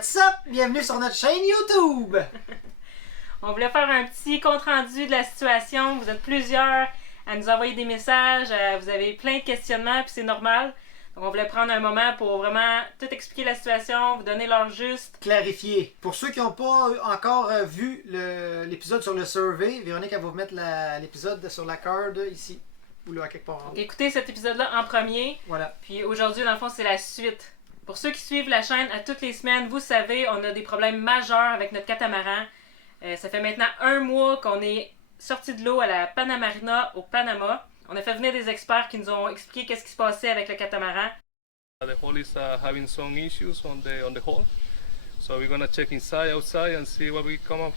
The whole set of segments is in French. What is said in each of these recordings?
What's up? Bienvenue sur notre chaîne YouTube! On voulait faire un petit compte-rendu de la situation. Vous êtes plusieurs à nous envoyer des messages. Vous avez plein de questionnements, puis c'est normal. Donc, on voulait prendre un moment pour vraiment tout expliquer la situation, vous donner l'heure juste. Clarifier. Pour ceux qui n'ont pas encore vu l'épisode sur le survey, Véronique, elle va vous mettre l'épisode sur la card ici. Ou là, quelque part en haut. Donc, écoutez cet épisode-là en premier. Voilà. Puis aujourd'hui, dans le fond, c'est la suite. Pour ceux qui suivent la chaîne à toutes les semaines, vous savez, on a des problèmes majeurs avec notre catamaran. Ça fait maintenant 1 mois qu'on est sorti de l'eau à la Panama Marina au Panama. On a fait venir des experts qui nous ont expliqué qu'est-ce qui se passait avec le catamaran. The hull is having some issues on the hull, so we're gonna check inside, outside, and see what we come up.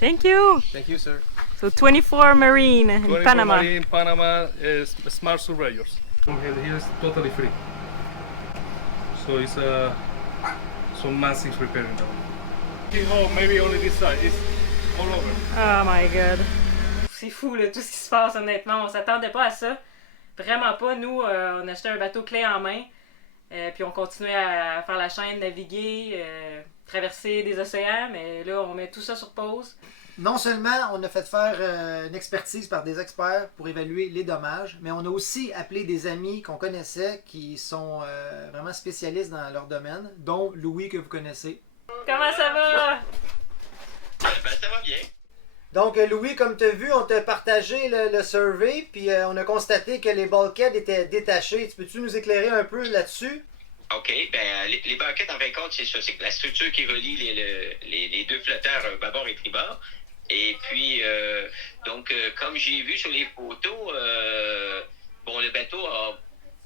Thank you. Thank you, sir. So 24 Marine in 24 Panama. Marine, Panama, smart surveyors. Here is totally free. So it's some massive repairing now. Oh, maybe only this side. It's all over. Oh my god. C'est fou là, tout ce qui se passe honnêtement. On s'attendait pas à ça. Vraiment pas. Nous, on a acheté un bateau clé en main. Puis on continuait à faire la chaîne, naviguer, traverser des océans. Mais là, on met tout ça sur pause. Non seulement on a fait faire une expertise par des experts pour évaluer les dommages, mais on a aussi appelé des amis qu'on connaissait qui sont vraiment spécialistes dans leur domaine, dont Louis que vous connaissez. Comment ça va? Ben, ça va bien. Donc Louis, comme tu as vu, on t'a partagé le survey, puis on a constaté que les bulkheads étaient détachés. Peux-tu nous éclairer un peu là-dessus? OK. Ben, les banquettes, en fin de compte, c'est ça. C'est la structure qui relie les deux flotteurs bâbord et tribord. Et puis, comme j'ai vu sur les photos, le bateau a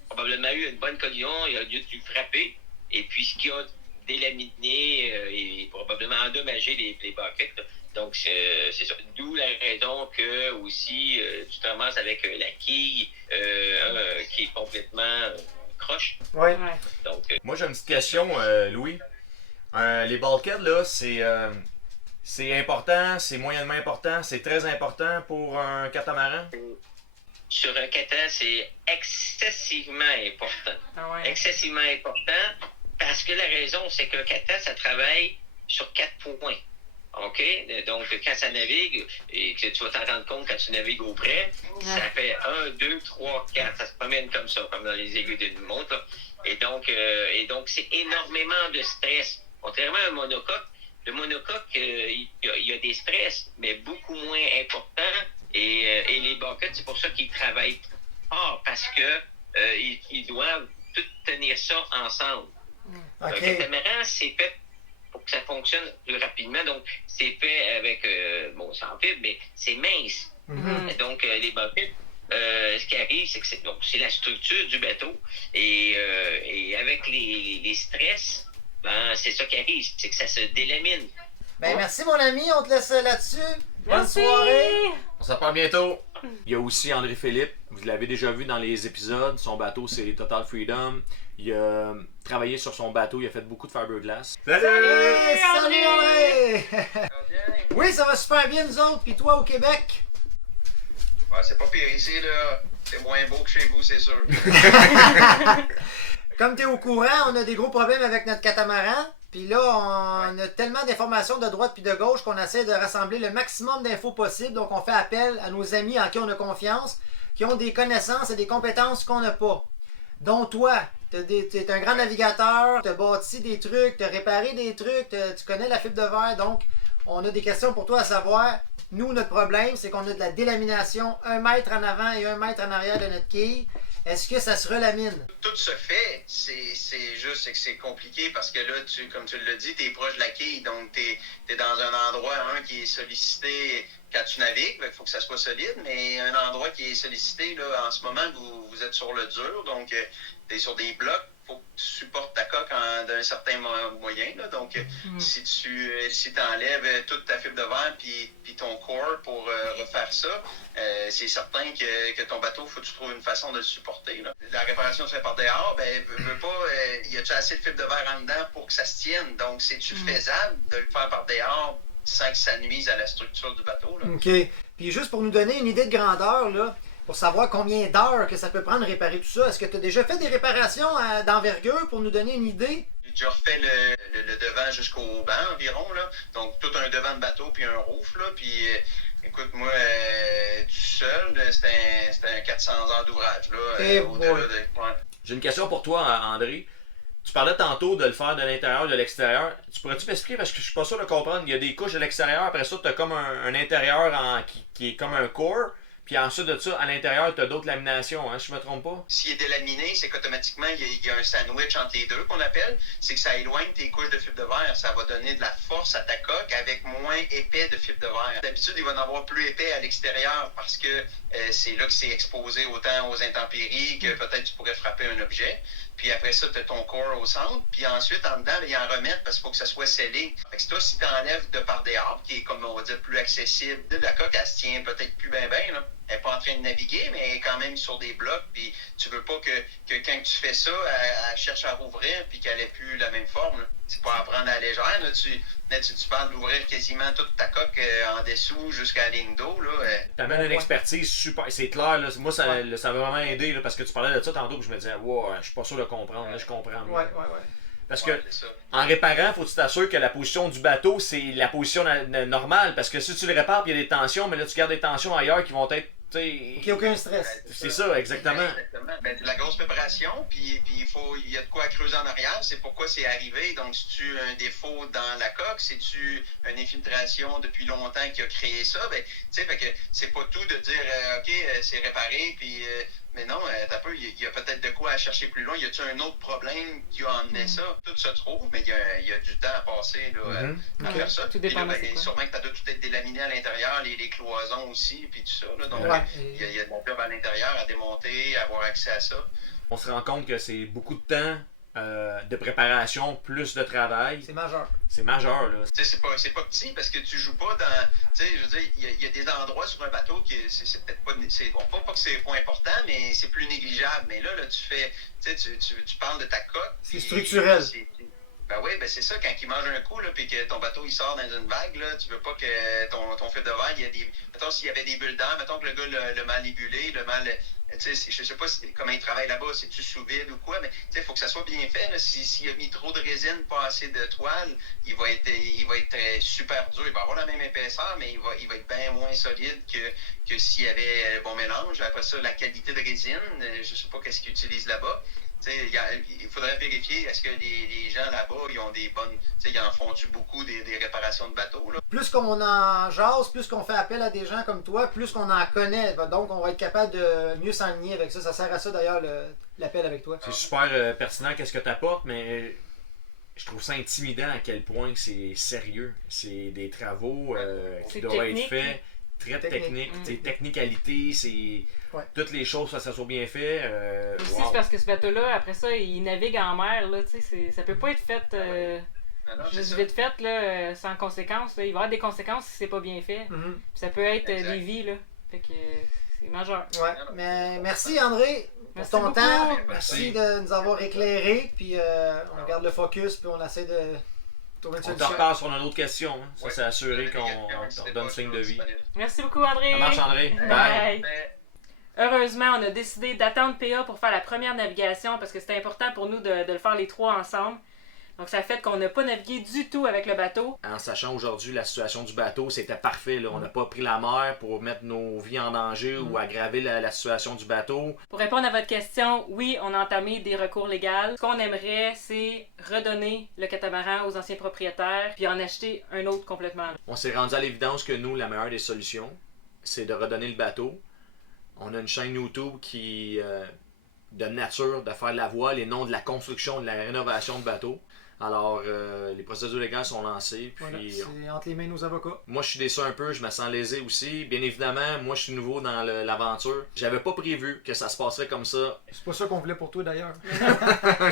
probablement eu une bonne collision. Il a dû frapper. Et puis, ce qui a délaminé et probablement endommagé les banquettes. Donc, c'est ça. D'où la raison que aussi tu te ramasses avec la quille qui est complètement croche. Oui. Ouais. Donc, Moi, j'ai une petite question, Louis. Les bulkheads, là, c'est important, c'est moyennement important, c'est très important pour un catamaran? sur un catan, c'est excessivement important. Ah ouais. Excessivement important parce que la raison, c'est qu'un catan, ça travaille sur 4 points. OK? Donc, quand ça navigue, et que tu vas t'en rendre compte quand tu navigues au près, ça fait 1, 2, 3, 4. Ça se promène comme ça, comme dans les aiguilles d'une montre. Là. Et donc, c'est énormément de stress. Contrairement à un monocoque, le monocoque, il y a des stress, mais beaucoup moins importants. Et les banquettes, c'est pour ça qu'ils travaillent fort, parce que ils doivent tout tenir ça ensemble. Un catamaran, c'est fait pour que ça fonctionne plus rapidement. Donc, c'est fait avec, c'est en fibre, mais c'est mince. Mm-hmm. Donc, les banquettes, ce qui arrive, c'est que c'est la structure du bateau. Et avec les stress, c'est ça qui arrive, c'est que ça se délamine. Ben, merci mon ami, on te laisse là-dessus. Bonne Merci. soirée. On se reparle bientôt. Il y a aussi André Philippe, vous l'avez déjà vu dans les épisodes, son bateau c'est Total Freedom. Il a travaillé sur son bateau, il a fait beaucoup de fiberglass. Hey, salut André! Oui, ça va super bien nous autres, puis toi au Québec? Ouais, c'est pas pire ici, là. C'est moins beau que chez vous, c'est sûr. Comme tu es au courant, on a des gros problèmes avec notre catamaran. Puis là, on a tellement d'informations de droite puis de gauche qu'on essaie de rassembler le maximum d'infos possible. Donc, on fait appel à nos amis en qui on a confiance, qui ont des connaissances et des compétences qu'on n'a pas. Donc, toi, tu es un grand navigateur, tu as bâti des trucs, tu as réparé des trucs, tu connais la fibre de verre. Donc, on a des questions pour toi à savoir. Nous, notre problème, c'est qu'on a de la délamination 1 mètre en avant et 1 mètre en arrière de notre quille. Est-ce que ça se relamine? Tout se fait, c'est juste que c'est compliqué parce que là, comme tu l'as dit, tu es proche de la quille, donc tu es dans un endroit qui est sollicité quand tu navigues, il faut que ça soit solide, mais un endroit qui est sollicité, là, en ce moment, vous êtes sur le dur, donc tu es sur des blocs, il faut que tu supportes ta coque d'un certain moyen, là, donc si tu enlèves toute ta fibre de verre puis ton corps pour refaire ça, c'est certain que ton bateau, il faut que tu trouves une façon de le supporter. Là. La réparation se fait par dehors, veux pas, y a-tu assez de fibre de verre en dedans pour que ça se tienne, donc c'est-tu faisable de le faire par dehors sans que ça nuise à la structure du bateau? Là? OK. Puis juste pour nous donner une idée de grandeur, là, pour savoir combien d'heures que ça peut prendre réparer tout ça. Est-ce que tu as déjà fait des réparations d'envergure pour nous donner une idée? J'ai déjà refait le devant jusqu'au banc environ, là. Donc, tout un devant de bateau puis un roof, là. Puis, écoute, moi, tout seul, c'était un 400 heures d'ouvrage, là. Au-delà de... Ouais. J'ai une question pour toi, André. Tu parlais tantôt de le faire de l'intérieur, de l'extérieur. Tu pourrais-tu m'expliquer, parce que je suis pas sûr de comprendre. Il y a des couches de l'extérieur, après ça, tu as comme un intérieur qui est comme un core. Puis ensuite de ça, à l'intérieur, tu as d'autres laminations, hein, si je me trompe pas. S'il est délaminé, c'est qu'automatiquement, il y a un sandwich entre les deux qu'on appelle. C'est que ça éloigne tes couches de fibre de verre. Ça va donner de la force à ta coque avec moins épais de fibre de verre. D'habitude, il va en avoir plus épais à l'extérieur parce que c'est là que c'est exposé autant aux intempéries que peut-être tu pourrais frapper un objet. Puis après ça, tu as ton core au centre. Puis ensuite, en dedans, il y en remettre parce qu'il faut que ça soit scellé. Fait que toi, si tu enlèves de par dehors, qui est comme on va dire plus accessible, la coque, elle se tient peut-être plus bien, là. Elle n'est pas en train de naviguer, mais elle est quand même sur des blocs. Puis tu veux pas que quand tu fais ça, elle cherche à rouvrir puis qu'elle ait plus la même forme. Là. C'est pas à prendre à la légère. Là, tu parles d'ouvrir quasiment toute ta coque en dessous jusqu'à la ligne d'eau. Tu amènes une expertise super. C'est clair. Là. Moi, ça va vraiment aider là, parce que tu parlais de ça tantôt. Puis je me disais, wow, je suis pas sûr de comprendre. Là, je comprends. Ouais. Parce que en réparant, faut que tu t'assures que la position du bateau, c'est la position normale. Parce que si tu le répares, puis il y a des tensions, mais là, tu gardes des tensions ailleurs qui vont être. Il n'y a aucun stress. C'est ça, exactement. Ben, c'est de la grosse préparation, puis il y a de quoi creuser en arrière. C'est pourquoi c'est arrivé. Donc, si tu as un défaut dans la coque, c'est-tu une infiltration depuis longtemps qui a créé ça? Ben, tu sais, fait que c'est pas tout de dire, OK, c'est réparé, puis... mais non, t'as peu, il y a peut-être de quoi à chercher plus loin. Y a-tu un autre problème qui a amené ça? Tout se trouve, mais il y a du temps à passer là, à faire ça. Tout dépend là, sûrement que t'as dû tout être délaminé à l'intérieur, les cloisons aussi, puis tout ça. Là, donc, il y a de mon job à l'intérieur à démonter, à avoir accès à ça. On se rend compte que c'est beaucoup de temps de préparation plus de travail. C'est majeur. C'est majeur, là. Tu sais, c'est pas petit parce que tu joues pas dans... Tu sais, je veux dire, il y a des endroits sur un bateau qui c'est peut-être pas... Pas que c'est pas important, mais c'est plus négligeable. Mais là tu fais... Tu sais, tu parles de ta coque. C'est structurel. Ben oui, ben c'est ça, quand il mange un coup, là, puis que ton bateau il sort dans une vague, là, tu veux pas que ton fil de verre, il y a des. Mettons s'il y avait des bulles d'air, mettons que le gars l'a mal ébulé, tu sais, je sais pas comment il travaille là-bas, c'est-tu sous vide ou quoi, mais tu sais, il faut que ça soit bien fait. S'il a mis trop de résine, pas assez de toile, il va être super dur. Il va avoir la même épaisseur, mais il va être bien moins solide que s'il y avait le bon mélange. Après ça, la qualité de résine, je sais pas qu'est-ce qu'ils utilisent là-bas. Il faudrait vérifier, est-ce que les gens là-bas, ils ont des bonnes... Ils en font-tu beaucoup des réparations de bateaux? Là? Plus qu'on en jase, plus qu'on fait appel à des gens comme toi, plus qu'on en connaît. Donc, on va être capable de mieux s'enligner avec ça. Ça sert à ça, d'ailleurs, l'appel avec toi. C'est super pertinent, qu'est-ce que tu apportes, mais je trouve ça intimidant à quel point c'est sérieux. C'est des travaux qui doivent être faits. Très technique. Technicalité, c'est... Toutes les choses, ça soit bien fait. Aussi, c'est parce que ce bateau-là, après ça, il navigue en mer. Là, ça peut pas être fait juste vite fait, là, sans conséquences. Là. Il va y avoir des conséquences si c'est pas bien fait. Puis ça peut être des vies. Là. Fait que c'est majeur. Ouais. Mais merci André pour ton beaucoup. temps. Merci de nous avoir éclairés. Puis on garde le focus, puis on essaie de trouver une On te solution. repasse sur une autre question. Hein. Ça, c'est assuré qu'on te donne signe de vie. Merci beaucoup, André. Ça marche, André. Bye. Heureusement, on a décidé d'attendre PA pour faire la première navigation parce que c'était important pour nous de le faire les trois ensemble. Donc ça fait qu'on n'a pas navigué du tout avec le bateau. En sachant aujourd'hui la situation du bateau, c'était parfait. Là. On n'a pas pris la mer pour mettre nos vies en danger ou aggraver la situation du bateau. Pour répondre à votre question, oui, on a entamé des recours légaux. Ce qu'on aimerait, c'est redonner le catamaran aux anciens propriétaires puis en acheter un autre complètement. On s'est rendu à l'évidence que nous, la meilleure des solutions, c'est de redonner le bateau. On a une chaîne YouTube qui de nature, de faire de la voile et non de la construction, de la rénovation de bateaux. Alors, les procédures légales sont lancées. Puis, Voilà, c'est entre les mains de nos avocats. Moi, je suis déçu un peu, je me sens lésé aussi. Bien évidemment, moi, je suis nouveau dans l'aventure. J'avais pas prévu que ça se passerait comme ça. C'est pas ça qu'on voulait pour toi d'ailleurs.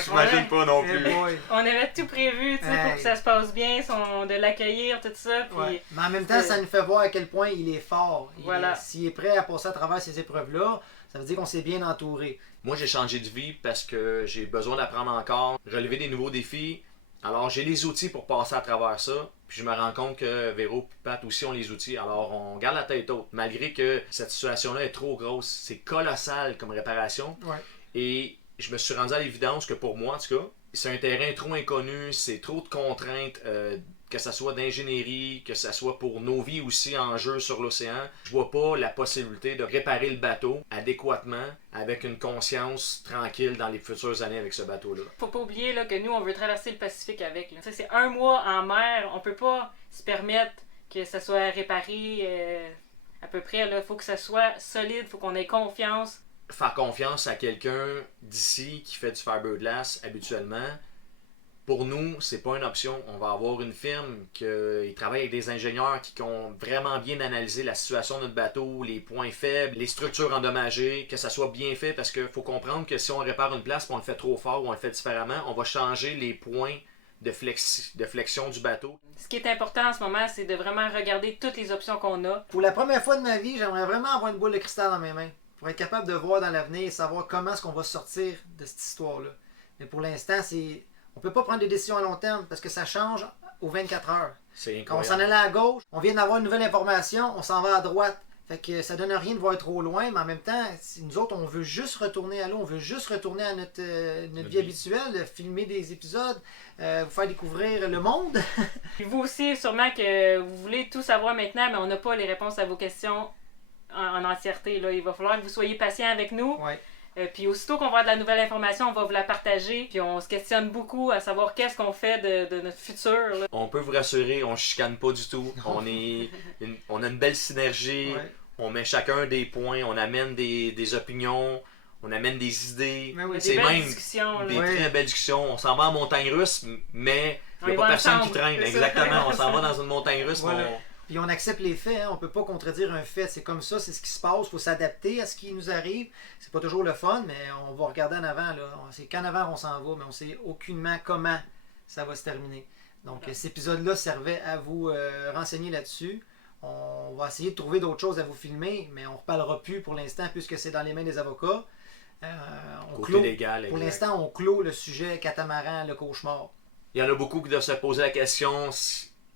J'imagine pas non plus. On avait tout prévu pour que ça se passe bien, de l'accueillir, tout ça. Puis, ouais. Mais en même temps, ça nous fait voir à quel point il est fort. S'il est prêt à passer à travers ces épreuves-là, ça veut dire qu'on s'est bien entouré. Moi, j'ai changé de vie parce que j'ai besoin d'apprendre encore, relever des nouveaux défis. Alors, j'ai les outils pour passer à travers ça. Puis je me rends compte que Véro et Pat aussi ont les outils. Alors on garde la tête haute. Malgré que cette situation-là est trop grosse, c'est colossal comme réparation. Ouais. Et je me suis rendu à l'évidence que pour moi, en tout cas, c'est un terrain trop inconnu, c'est trop de contraintes, que ce soit d'ingénierie, que ce soit pour nos vies aussi en jeu sur l'océan. Je vois pas la possibilité de réparer le bateau adéquatement avec une conscience tranquille dans les futures années avec ce bateau-là. Faut pas oublier là, que nous, on veut traverser le Pacifique avec. Là. C'est 1 mois en mer. On peut pas se permettre que ça soit réparé à peu près. Il faut que ça soit solide, faut qu'on ait confiance. Faire confiance à quelqu'un d'ici qui fait du fiberglass habituellement, pour nous, c'est pas une option. On va avoir une firme qui travaille avec des ingénieurs qui ont vraiment bien analysé la situation de notre bateau, les points faibles, les structures endommagées, que ça soit bien fait, parce qu'il faut comprendre que si on répare une place et on le fait trop fort ou on le fait différemment, on va changer les points de flexion du bateau. Ce qui est important en ce moment, c'est de vraiment regarder toutes les options qu'on a. Pour la première fois de ma vie, j'aimerais vraiment avoir une boule de cristal dans mes mains pour être capable de voir dans l'avenir et savoir comment est-ce qu'on va sortir de cette histoire-là. Mais pour l'instant, on peut pas prendre des décisions à long terme parce que ça change aux 24 heures. C'est Quand on s'en incroyable. allait à gauche, on vient d'avoir une nouvelle information, on s'en va à droite. Fait que ça donne rien de voir trop loin, mais en même temps, nous autres, on veut juste retourner à l'eau, on veut juste retourner à notre vie habituelle, filmer des épisodes, vous faire découvrir le monde. Puis vous aussi, sûrement que vous voulez tout savoir maintenant, mais on n'a pas les réponses à vos questions en entièreté. Là. Il va falloir que vous soyez patient avec nous. Ouais. Puis aussitôt qu'on va avoir de la nouvelle information, on va vous la partager. Puis on se questionne beaucoup à savoir qu'est-ce qu'on fait de notre futur. Là. On peut vous rassurer, on chicane pas du tout. On a une belle synergie. Ouais. On met chacun des points, on amène des opinions, on amène des idées. Mais oui, Des C'est belles même discussions. Là. des Ouais. très belles discussions. On s'en va en montagne russe, mais On il y n'y a pas va personne qui ensemble, traîne. c'est ça. Exactement, on s'en va dans une montagne russe. Voilà. mais Puis on accepte les faits, hein. On peut pas contredire un fait. C'est comme ça, c'est ce qui se passe. Il faut s'adapter à ce qui nous arrive. C'est pas toujours le fun, mais on va regarder en avant. Là. C'est qu'en avant on s'en va, mais on sait aucunement comment ça va se terminer. Donc cet épisode-là servait à vous renseigner là-dessus. On va essayer de trouver d'autres choses à vous filmer, mais on ne reparlera plus pour l'instant puisque c'est dans les mains des avocats. côté légal, Pour exact. l'instant, on clôt le sujet catamaran, le cauchemar. Il y en a beaucoup qui doivent se poser la question,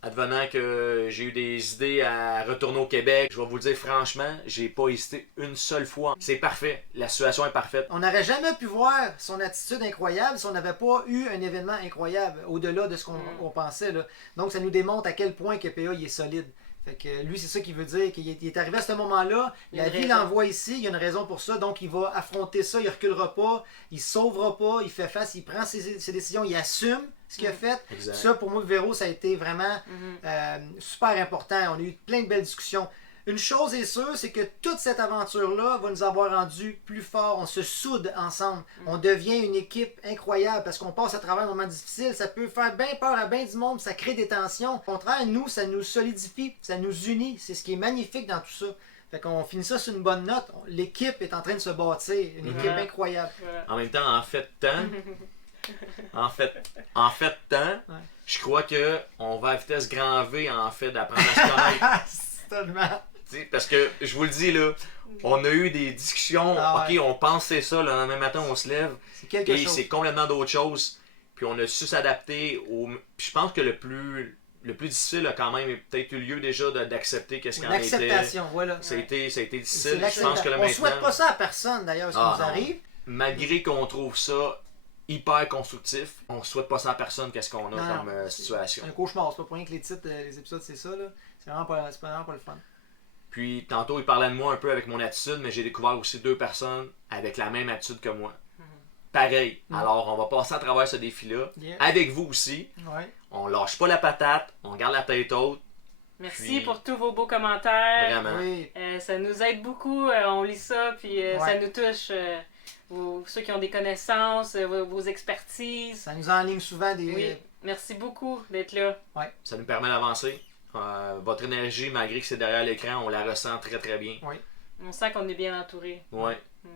advenant que j'ai eu des idées à retourner au Québec. Je vais vous le dire franchement, j'ai pas hésité une seule fois. C'est parfait, la situation est parfaite. On n'aurait jamais pu voir son attitude incroyable si on n'avait pas eu un événement incroyable au-delà de ce qu'on pensait. Là. Donc ça nous démontre à quel point que PA il est solide. Fait que lui, c'est ça qu'il veut dire, qu'il est arrivé à ce moment-là, Il y a la une vie raison. l'envoie ici, il y a une raison pour ça, donc il va affronter ça, il reculera pas, il se sauvera pas, il fait face, il prend ses décisions, il assume ce qu'il a fait. Exact. Ça, pour moi, Véro, ça a été vraiment super important. On a eu plein de belles discussions. Une chose est sûre, c'est que toute cette aventure-là va nous avoir rendus plus forts. On se soude ensemble. On devient une équipe incroyable parce qu'on passe à travers un moment difficile. Ça peut faire bien peur à bien du monde, ça crée des tensions. Au contraire, nous, ça nous solidifie, ça nous unit. C'est ce qui est magnifique dans tout ça. Fait qu'on finit ça sur une bonne note. L'équipe est en train de se bâtir. Une équipe Voilà. incroyable. Voilà. En même temps, en fait temps, Ouais. je crois que on va à vitesse grand V en fait d'apprendre à se connaître. C'est tellement... Tu sais, parce que je vous le dis là, on a eu des discussions, Ah ouais. ok, on pensait ça, le lendemain matin on se lève, C'est quelque et chose. c'est complètement d'autres choses. Puis on a su s'adapter au. Puis je pense que le plus difficile a quand même peut-être eu lieu déjà d'accepter qu'est-ce qu'il en était. L'acceptation, voilà. Ça a été C'est difficile. Je l'acceptation. pense que là On souhaite maintenant, pas ça à personne d'ailleurs, ce qui Ah, nous non. arrive. malgré qu'on trouve ça hyper constructif, on souhaite pas ça à personne qu'est-ce qu'on a Non, comme non, situation. C'est un cauchemar, c'est pas pour rien que les titres, les épisodes, c'est ça. Là. C'est vraiment pas le fun. Puis tantôt, il parlait de moi un peu avec mon attitude, mais j'ai découvert aussi 2 personnes avec la même attitude que moi. Pareil. Alors, on va passer à travers ce défi-là. Yeah. Avec vous aussi. Ouais. On lâche pas la patate, on garde la tête haute. Merci Puis- pour tous vos beaux commentaires. Vraiment. Oui. Ça nous aide beaucoup. On lit ça, puis ça nous touche. Ceux qui ont des connaissances, vos expertises. Ça nous enligne souvent des. Oui, merci beaucoup d'être là. Ça nous permet d'avancer. Votre énergie, malgré que c'est derrière l'écran, on la ressent très très bien. On sent qu'on est bien entouré. Ouais. Mm.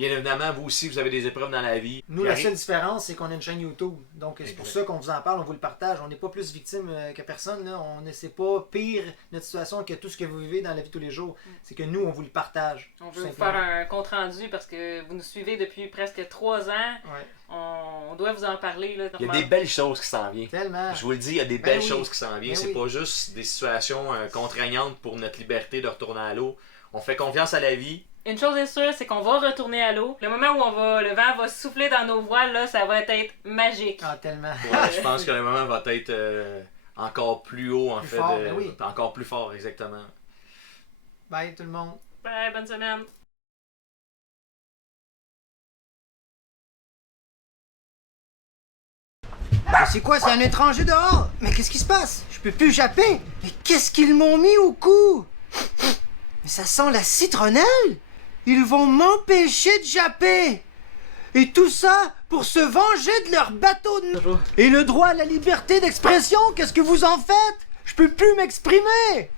Bien évidemment, vous aussi, vous avez des épreuves dans la vie. Nous, la seule différence, c'est qu'on a une chaîne YouTube. Donc, c'est pour Exact. ça qu'on vous en parle, on vous le partage. On n'est pas plus victime que personne. Là. C'est pas pire notre situation que tout ce que vous vivez dans la vie de tous les jours. C'est que nous, on vous le partage. On tout veut vous simplement. faire un compte-rendu parce que vous nous suivez depuis presque 3 ans. Ouais. On doit vous en parler. Là, Il y a des belles choses qui s'en viennent. Tellement. Je vous le dis, il y a des Ben belles oui. choses qui s'en viennent. Ben C'est oui. pas juste des situations contraignantes pour notre liberté de retourner à l'eau. On fait confiance à la vie. Une chose est sûre, c'est qu'on va retourner à l'eau. Le moment où le vent va souffler dans nos voiles, là, ça va être magique. Ah, tellement. Ouais, je pense que le moment va être encore plus haut, en Plus fait. fort, ben oui. Encore plus fort, exactement. Bye tout le monde. Bye, bonne semaine. Mais c'est quoi, c'est un étranger dehors? Mais qu'est-ce qui se passe? Je peux plus japper. Mais qu'est-ce qu'ils m'ont mis au cou? Mais ça sent la citronnelle? Ils vont m'empêcher de japper. Et tout ça pour se venger de leur bateau de... Et le droit à la liberté d'expression, qu'est-ce que vous en faites? Je peux plus m'exprimer.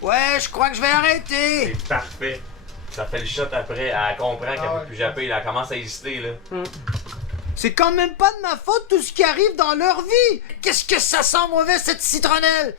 Ouais, je crois que je vais arrêter. C'est parfait. Ça fait le shot après. Elle comprend qu'elle peut plus japper. Elle commence à hésiter, là. C'est quand même pas de ma faute tout ce qui arrive dans leur vie. Qu'est-ce que ça sent mauvais cette citronnelle?